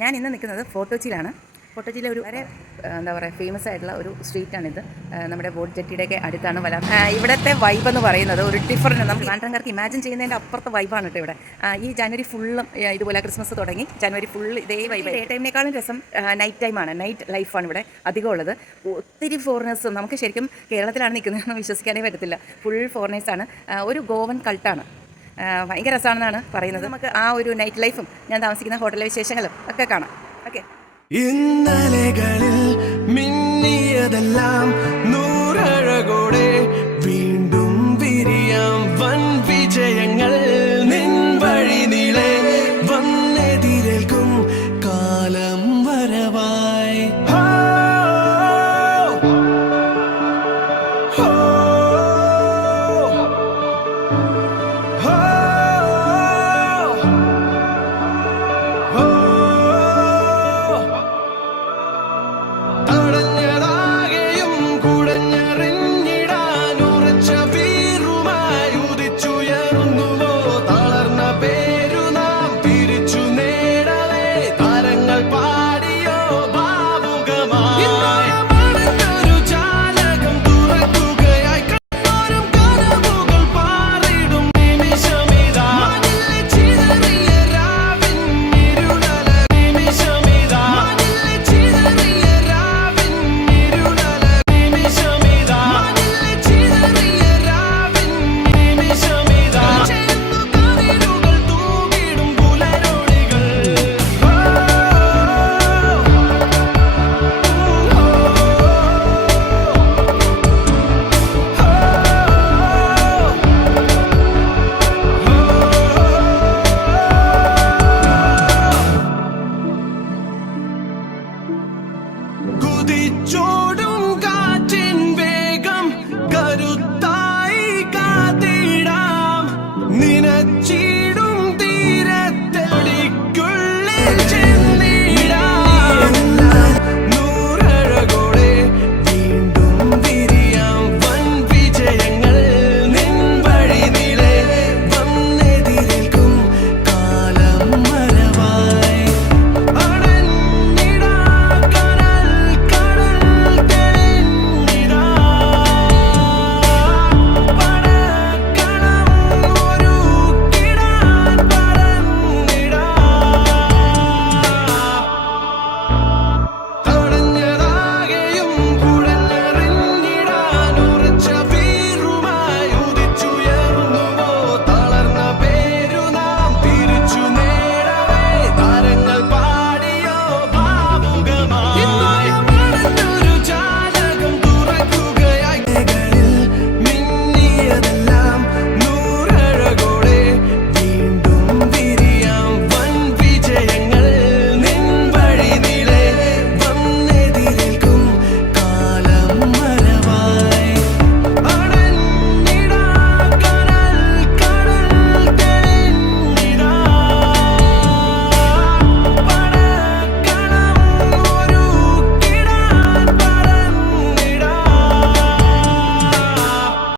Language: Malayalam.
ഞാൻ ഇന്ന് നിൽക്കുന്നത് ഫോർട്ട് കൊച്ചിയിലാണ്. ഫോർട്ട് കൊച്ചിയിലെ ഒരു വളരെ എന്താ പറയുക ഫേമസ് ആയിട്ടുള്ള ഒരു സ്ട്രീറ്റാണിത്. നമ്മുടെ ബോട്ട് ജെട്ടിയുടെയൊക്കെ അടുത്താണ് ഇവിടുത്തെ വൈബ് എന്ന് പറയുന്നത് ഒരു ഡിഫറൻറ്റ്, നമുക്ക് ട്രിവാൻഡ്രംകാർക്ക് ഇമാജിൻ ചെയ്യുന്നതിൻ്റെ അപ്പുറത്തെ വൈബാണ് കേട്ടോ ഇവിടെ. ഈ ജനുവരി ഫുള്ളും ഇതുപോലെ ക്രിസ്മസ് തുടങ്ങി ജനുവരി ഫുള്ള് ഇതേ വൈബ്. ഡേ ടൈമിനേക്കാളും രസം നൈറ്റ് ടൈമാണ്, നൈറ്റ് ലൈഫാണ് ഇവിടെ അധികം ഉള്ളത്. ഒത്തിരി ഫോറിനേഴ്സും, നമുക്ക് ശരിക്കും കേരളത്തിലാണ് നിൽക്കുന്നതെന്ന് വിശ്വസിക്കാനേ പറ്റത്തില്ല. ഫുൾ ഫോറിനേഴ്സാണ്. ഒരു ഗോവൻ കൾട്ടാണ്. ഭയങ്കര രസമാണെന്നാണ് പറയുന്നത്. നമുക്ക് ആ ഒരു നൈറ്റ് ലൈഫും ഞാൻ താമസിക്കുന്ന ഹോട്ടലിലെ വിശേഷങ്ങളും ഒക്കെ കാണാം. ഓക്കെ. ഇന്നലകളിൽ മിന്നിയതെല്ലാം